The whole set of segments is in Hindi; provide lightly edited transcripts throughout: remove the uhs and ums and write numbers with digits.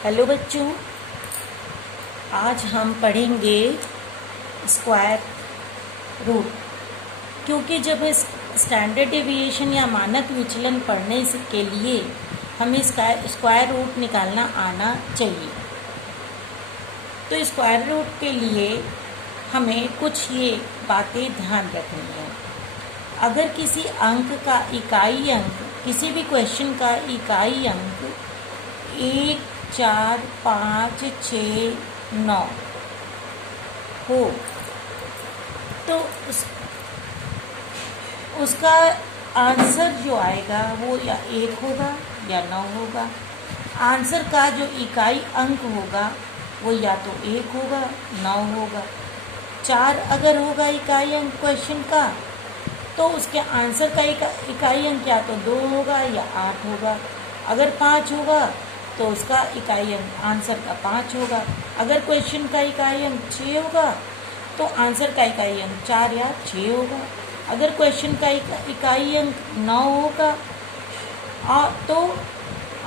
हेलो बच्चों, आज हम पढ़ेंगे स्क्वायर रूट। क्योंकि जब स्टैंडर्ड डेविएशन या मानक विचलन पढ़ने के लिए हमें स्क्वायर रूट निकालना आना चाहिए। तो स्क्वायर रूट के लिए हमें कुछ ये बातें ध्यान रखनी है। अगर किसी अंक का इकाई अंक, किसी भी क्वेश्चन का इकाई अंक 1, 4, 5, 6, 9 हो तो उसका आंसर जो आएगा वो या 1 होगा या 9 होगा। आंसर का जो इकाई अंक होगा वो या तो 1 होगा 9 होगा। 4 अगर होगा इकाई अंक क्वेश्चन का तो उसके आंसर का इकाई अंक या तो 2 होगा या 8 होगा। अगर 5 होगा तो उसका इकाई अंक आंसर का 5 होगा। अगर क्वेश्चन का इकाई अंक 6 होगा तो आंसर का इकाई अंक 4 या 6 होगा। अगर क्वेश्चन का इकाई अंक 9 होगा तो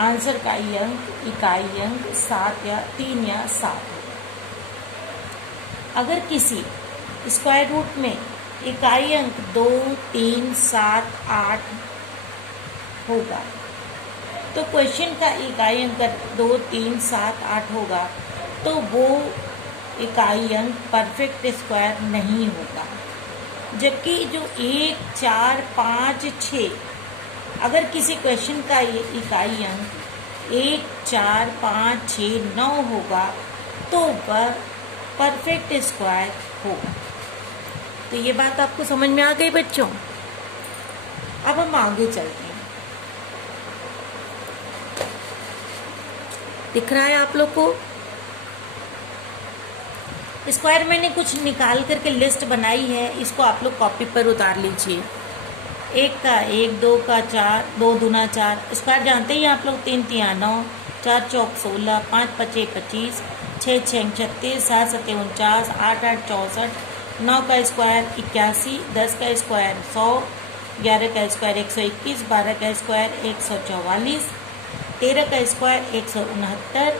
आंसर का इकाई अंक 7 या 3 या 7 होगा। अगर किसी स्क्वायर रूट में इकाई अंक 2, 3, 7, 8 होगा तो क्वेश्चन का इकाई अंक 2, 3, 7, 8 होगा तो वो इकाई अंक परफेक्ट स्क्वायर नहीं होगा। जबकि जो 1, 4, 5, 6 अगर किसी क्वेश्चन का इकाई अंक 1, 4, 5, 6, 9 होगा तो वह परफेक्ट स्क्वायर होगा। तो ये बात आपको समझ में आ गई बच्चों। अब हम आगे चलते हैं। दिख रहा है आप लोग को? स्क्वायर मैंने कुछ निकाल करके लिस्ट बनाई है, इसको आप लोग कॉपी पर उतार लीजिए। 1 का 1, 2 का 4, 2 दूना 4। स्क्वायर जानते ही आप लोग। 3 तिया 9, 4 चौक 16, 5 पचे 25, 6 छः 36, 7 सत्ते 49, 8 8 64, 9 का स्क्वायर 81, 10 का स्क्वायर 100, 11 का स्क्वायर 121, 12 का स्क्वायर 144, 13 का स्क्वायर 169,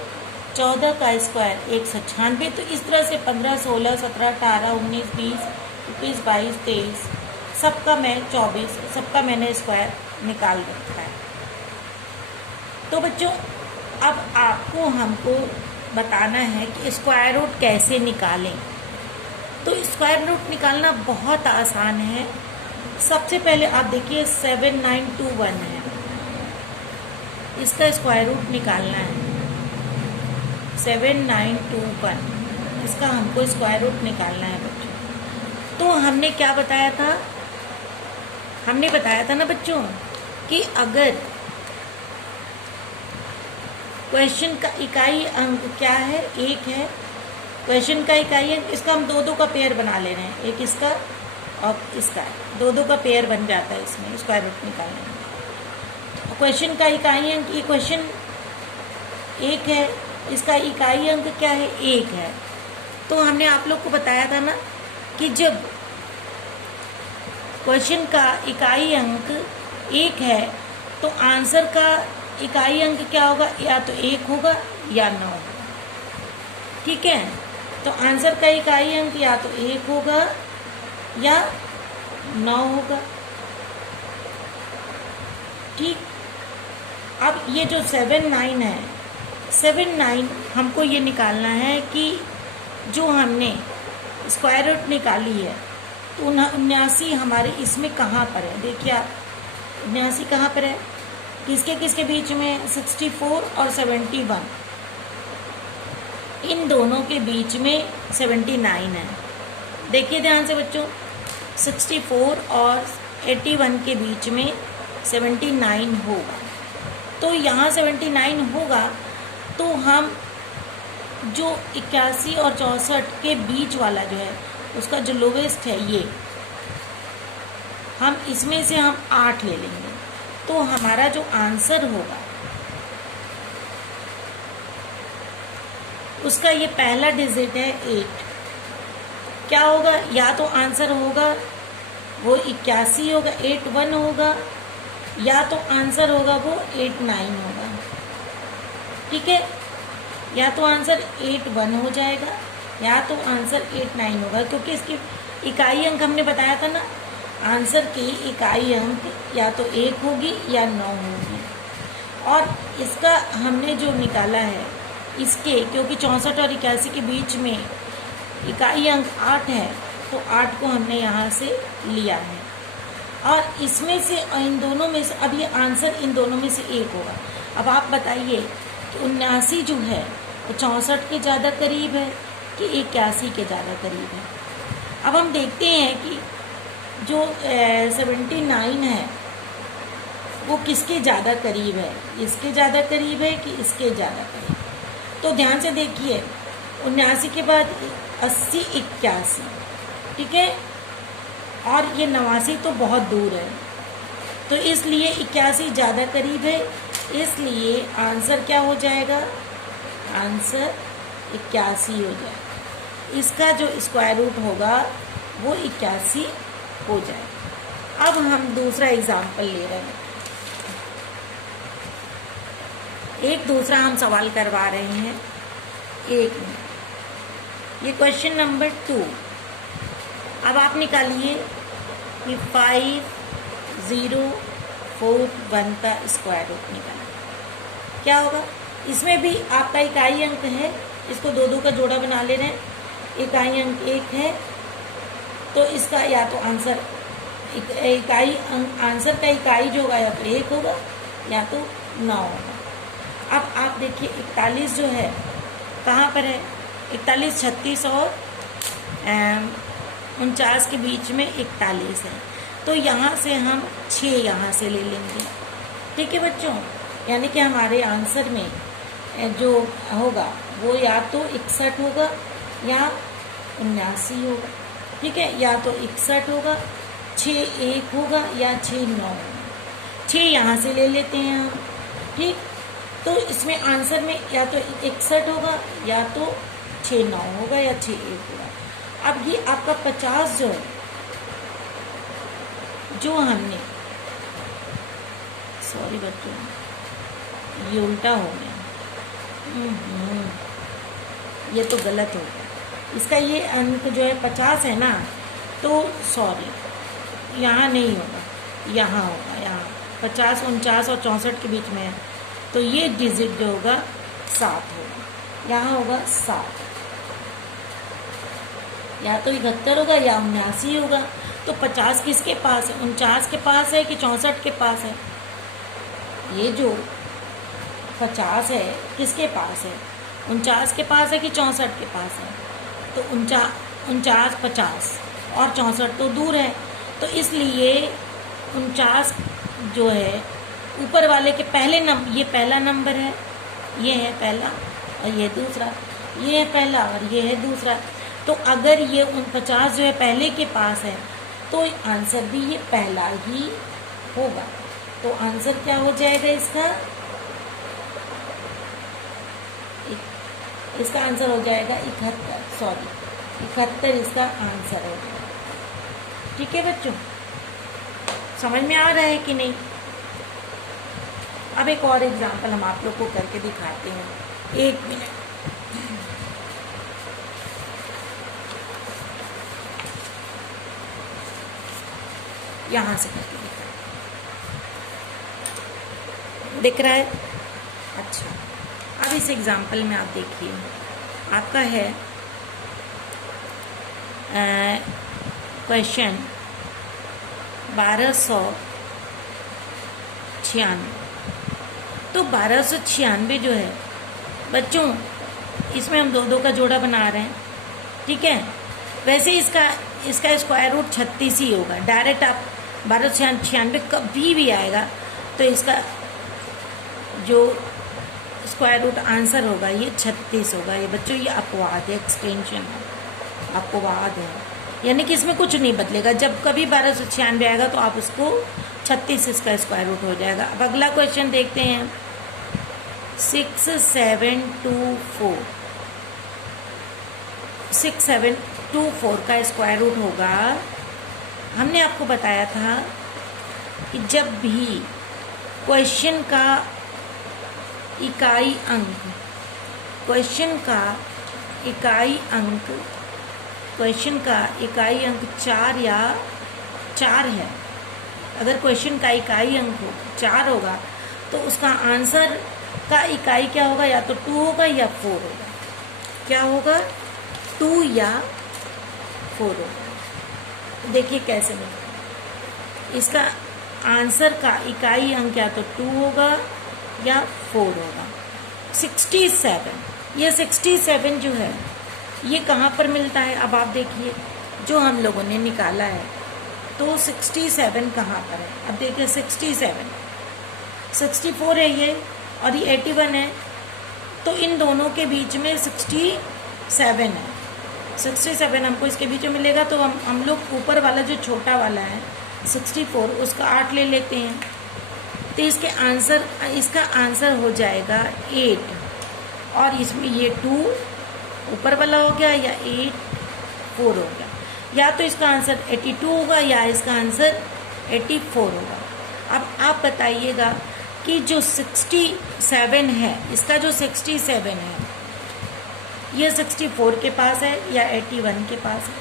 14 का स्क्वायर 196। तो इस तरह से 15, 16, 17, 18, 19, 20, 21, 22, 23 सबका मैं 24 सबका मैंने स्क्वायर निकाल रखा है। तो बच्चों अब आपको हमको बताना है कि स्क्वायर रूट कैसे निकालें। तो स्क्वायर रूट निकालना बहुत आसान है। सबसे पहले आप देखिए 7921 है, इसका स्क्वायर रूट निकालना है। 7921 इसका हमको स्क्वायर रूट निकालना है बच्चों। तो हमने क्या बताया था? हमने बताया था ना बच्चों कि अगर क्वेश्चन का इकाई अंक क्या है? 1 है। क्वेश्चन का इकाई अंक, इसका हम 2 का पेयर बना ले रहे हैं। एक इसका और इसका 2 का पेयर बन जाता है इसमें स्क्वायर रूट निकालने में। क्वेश्चन का इकाई अंक, ये क्वेश्चन 1 है, इसका इकाई अंक क्या है? 1 है। तो हमने आप लोग को बताया था ना कि जब क्वेश्चन का इकाई अंक 1 है तो आंसर का इकाई अंक क्या होगा? या तो 1 होगा या 9 होगा। ठीक है, तो आंसर का इकाई अंक या तो 1 होगा या 9 होगा। ठीक, अब ये जो 79 है, 79 हमको ये निकालना है कि जो हमने स्क्वायर रूट निकाली है तो 79 हमारे इसमें कहाँ पर है? देखिए आप, 79 कहाँ पर है? किसके किसके बीच में? 64 और 71, इन दोनों के बीच में 79 है। देखिए ध्यान से बच्चों, 64 और 81 के बीच में 79 होगा। तो यहाँ 79 होगा तो हम जो 81 और 64 के बीच वाला जो है उसका जो लोवेस्ट है ये, हम इसमें से हम 8 ले लेंगे। तो हमारा जो आंसर होगा उसका ये पहला डिजिट है 8। क्या होगा? या तो आंसर होगा वो 81 होगा, 81 होगा, या तो आंसर होगा वो 89 होगा। ठीक है, या तो आंसर 81 हो जाएगा या तो आंसर 89 होगा, क्योंकि इसकी इकाई अंक हमने बताया था ना, आंसर की इकाई अंक या तो 1 होगी या 9 होगी। और इसका हमने जो निकाला है इसके, क्योंकि 64 और 81 के बीच में इकाई अंक 8 है, तो 8 को हमने यहाँ से लिया है। और इसमें से इन दोनों में से अब ये आंसर इन दोनों में से एक होगा। अब आप बताइए कि 79 जो है वो 64 के ज़्यादा करीब है कि 81 के ज़्यादा करीब है। अब हम देखते हैं कि जो 79 है वो किसके ज़्यादा करीब है, इसके ज़्यादा करीब है कि इसके ज़्यादा करीब। तो ध्यान से देखिए, 79 के बाद 80, 81, ठीक है, और ये 89 तो बहुत दूर है, तो इसलिए 81 ज़्यादा करीब है, इसलिए आंसर क्या हो जाएगा, आंसर 81 हो जाएगा। इसका जो स्क्वायर रूट होगा वो 81 हो जाएगा। अब हम दूसरा एग्जाम्पल ले रहे हैं, एक दूसरा हम सवाल करवा रहे हैं। एक मिनट, ये क्वेश्चन नंबर 2। अब आप निकालिए कि 5, 0, 4, 1 का स्क्वायर रूट निकालिए, क्या होगा। इसमें भी आपका इकाई अंक है, इसको 2 का जोड़ा बना ले रहे हैं, इकाई अंक 1 है, तो इसका या तो आंसर इकाई अंक, आंसर का इकाई जो होगा या तो 1 होगा या तो 9 होगा। अब आप देखिए 41 जो है कहाँ पर है, 41, 36 और 49 के बीच में 41 है, तो यहाँ से हम 6 यहाँ से ले लेंगे, ठीक है बच्चों। यानी कि हमारे आंसर में जो होगा वो या तो 61 होगा या 79 होगा, ठीक है, या तो 61 होगा, 6 1 होगा या 6 9 होगा। 6 यहाँ से ले लेते हैं हम, ठीक। तो इसमें आंसर में या तो 61 होगा या तो 6 9 होगा या 6 1 होगा। अब ये आपका 50 जो है, जो हमने, सॉरी बच्चों ये उल्टा हो गया, ये तो गलत हो गया। इसका ये अंक जो है 50 है ना, तो सॉरी यहाँ नहीं होगा, यहाँ होगा, यहाँ 50, 49 और 64 के बीच में है, तो ये डिजिट जो होगा 7 होगा, यहाँ होगा 7, या तो 71 होगा या 79 होगा। तो 50 किसके पास है, 49 के पास है कि 64 के पास है। ये जो 50 है किसके पास है, 49 के पास है कि 64 के पास है। तो 49, 50 और 64 तो दूर है, तो इसलिए 49 जो है ऊपर वाले के पहले नंबर, ये पहला नंबर है, ये है पहला और ये दूसरा, ये है पहला और ये है दूसरा। तो अगर ये 49 जो है पहले के पास है तो आंसर भी ये पहला ही होगा। तो आंसर क्या हो जाएगा इसका, इसका आंसर हो जाएगा 71, सॉरी 71 इसका आंसर हो जाएगा, ठीक है बच्चों। समझ में आ रहा है कि नहीं। अब एक और एग्जांपल हम आप लोग को करके दिखाते हैं, 1 मिनट। यहाँ से करके दिख रहा है, अच्छा। अब इस एग्जांपल में आप देखिए, आपका है क्वेश्चन 1296। तो 1296 जो है बच्चों, इसमें हम 2 का जोड़ा बना रहे हैं, ठीक है। वैसे इसका स्क्वायर रूट 36 ही होगा, डायरेक्ट आप 1296 कभी भी आएगा तो इसका जो स्क्वायर रूट आंसर होगा ये 36 होगा। ये बच्चों ये अपवाद है, एक्सटेंशन है, अपवाद है, यानी कि इसमें कुछ नहीं बदलेगा। जब कभी 1296 आएगा तो आप उसको 36 इसका स्क्वायर रूट हो जाएगा। अब अगला क्वेश्चन देखते हैं, 6724। 6724 का स्क्वायर रूट होगा, हमने आपको बताया था कि जब भी क्वेश्चन का इकाई अंक क्वेश्चन का इकाई अंक 4 है, अगर क्वेश्चन का इकाई अंक 4 होगा तो उसका आंसर का इकाई क्या होगा, या तो 2 होगा या 4 होगा। क्या होगा, 2 या 4 होगा। देखिए कैसे मिलता है, इसका आंसर का इकाई अंक या तो 2 होगा या 4 होगा। 67, ये 67 जो है ये कहाँ पर मिलता है, अब आप देखिए जो हम लोगों ने निकाला है तो 67 कहाँ पर है। अब देखिए 67, 64 है ये और ये 81 है, तो इन दोनों के बीच में 67 है। 67 हमको इसके बीच में मिलेगा, तो हम लोग ऊपर वाला जो छोटा वाला है 64 उसका 8 ले लेते हैं, तो इसका आंसर हो जाएगा 8, और इसमें ये 2 ऊपर वाला हो गया या 8 4 हो गया। या तो इसका आंसर 82 होगा या इसका आंसर 84 होगा। अब आप बताइएगा कि जो 67 है, इसका जो 67 है ये 64 के पास है या 81 के पास है।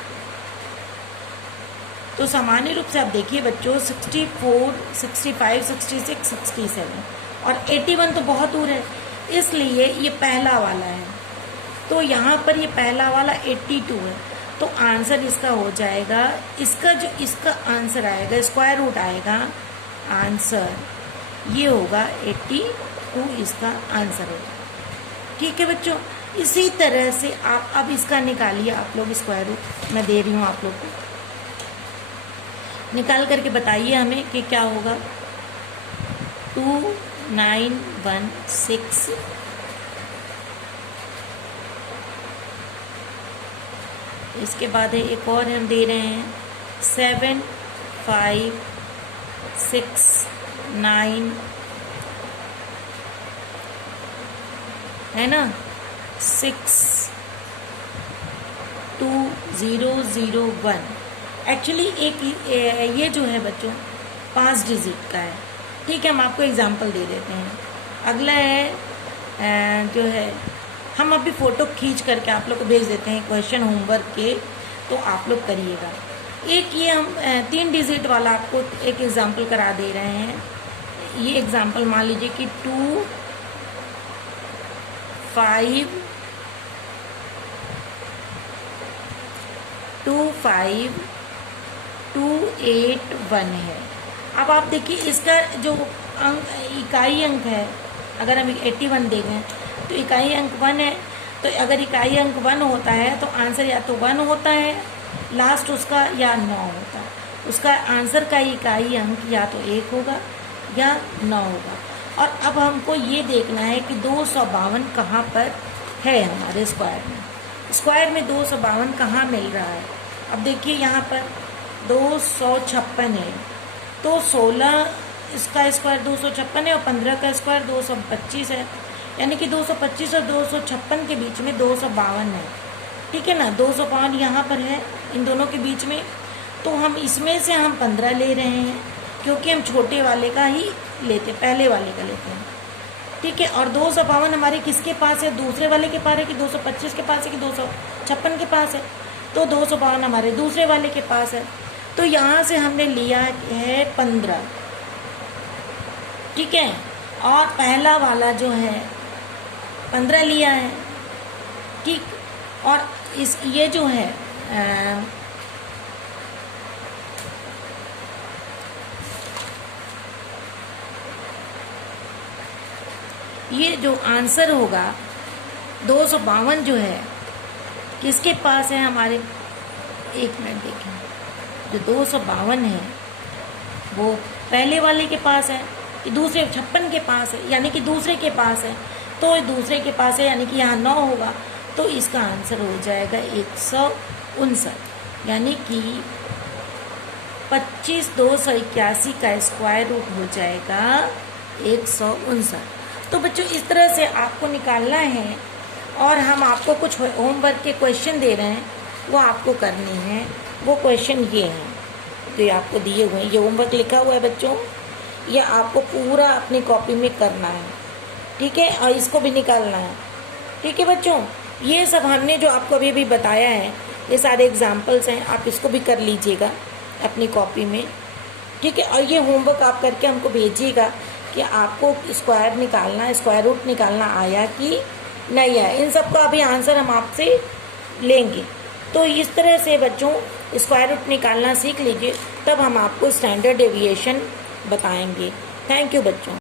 तो सामान्य रूप से आप देखिए बच्चों 64, 65, 66, 67 और 81 तो बहुत दूर है, इसलिए ये पहला वाला है। तो यहाँ पर ये पहला वाला 82 है, तो आंसर इसका हो जाएगा, इसका आंसर आएगा, स्क्वायर रूट आएगा, आंसर ये होगा 82, इसका आंसर होगा। ठीक है बच्चों, इसी तरह से आप अब इसका निकालिए, आप लोग स्क्वायर रूट मैं दे रही हूँ, आप लोग को निकाल करके बताइए हमें कि क्या होगा। 2916 इसके बाद है एक और हम दे रहे हैं 7569 है ना, 62001। एक्चुअली ये जो है बच्चों 5 डिजिट का है। ठीक है, हम आपको एग्जांपल दे देते हैं। अगला है जो है, हम अभी फ़ोटो खींच करके आप लोग को भेज देते हैं क्वेश्चन होमवर्क के, तो आप लोग करिएगा। एक ये हम 3 डिजिट वाला आपको एक एग्जांपल करा दे रहे हैं। ये एग्जांपल मान लीजिए कि 25281 है। अब आप देखिए इसका जो इकाई अंक है, अगर हम 81 देखें तो इकाई अंक 1 है, तो अगर इकाई अंक 1 होता है तो आंसर या तो 1 होता है लास्ट उसका, या 9 होता है उसका। आंसर का इकाई अंक या तो 1 होगा या 9 होगा। और अब हमको ये देखना है कि 252 कहाँ पर है हमारे स्क्वायर में। स्क्वायर में 252 कहाँ मिल रहा है। अब देखिए यहाँ पर 256 है, तो 16 इसका स्क्वायर 256 है और 15 का स्क्वायर 225 है, यानी कि 225 और 256 के बीच में 252 है। ठीक है ना, 252 यहाँ पर है इन दोनों के बीच में, तो हम इसमें से हम 15 ले रहे हैं, क्योंकि हम छोटे वाले का ही लेते, पहले वाले का लेते हैं। ठीक है, और 252 हमारे किसके पास है, दूसरे वाले के पास है कि 225 के पास है कि 256 के पास है, तो 252 हमारे दूसरे वाले के पास है। तो यहाँ से हमने लिया है 15। ठीक है, और पहला वाला जो है 15 लिया है। ठीक, और ये जो है ये जो आंसर होगा 252 जो है किसके पास है हमारे, एक मिनट देखें, जो 252 है वो पहले वाले के पास है कि दूसरे 56 के पास है, यानी कि दूसरे के पास है, तो दूसरे के पास है यानी कि यहाँ 9 होगा, तो इसका आंसर हो जाएगा 159, यानी कि 25,281 का स्क्वायर रूट हो जाएगा 159। तो बच्चों इस तरह से आपको निकालना है, और हम आपको कुछ होमवर्क के क्वेश्चन दे रहे हैं, वो आपको करने हैं। वो क्वेश्चन ये हैं जो आपको दिए हुए हैं, ये होमवर्क लिखा हुआ है बच्चों, ये आपको पूरा अपनी कॉपी में करना है। ठीक है, और इसको भी निकालना है। ठीक है बच्चों, ये सब हमने जो आपको अभी अभी बताया है, ये सारे एग्जाम्पल्स हैं, आप इसको भी कर लीजिएगा अपनी कॉपी में। ठीक है, और ये होमवर्क आप करके हमको भेजिएगा कि आपको स्क्वायर निकालना, स्क्वायर रूट निकालना आया कि नहीं आया। इन सब का अभी आंसर हम आपसे लेंगे। तो इस तरह से बच्चों स्क्वायर रूट निकालना सीख लीजिए, तब हम आपको स्टैंडर्ड डेविएशन बताएंगे। थैंक यू बच्चों।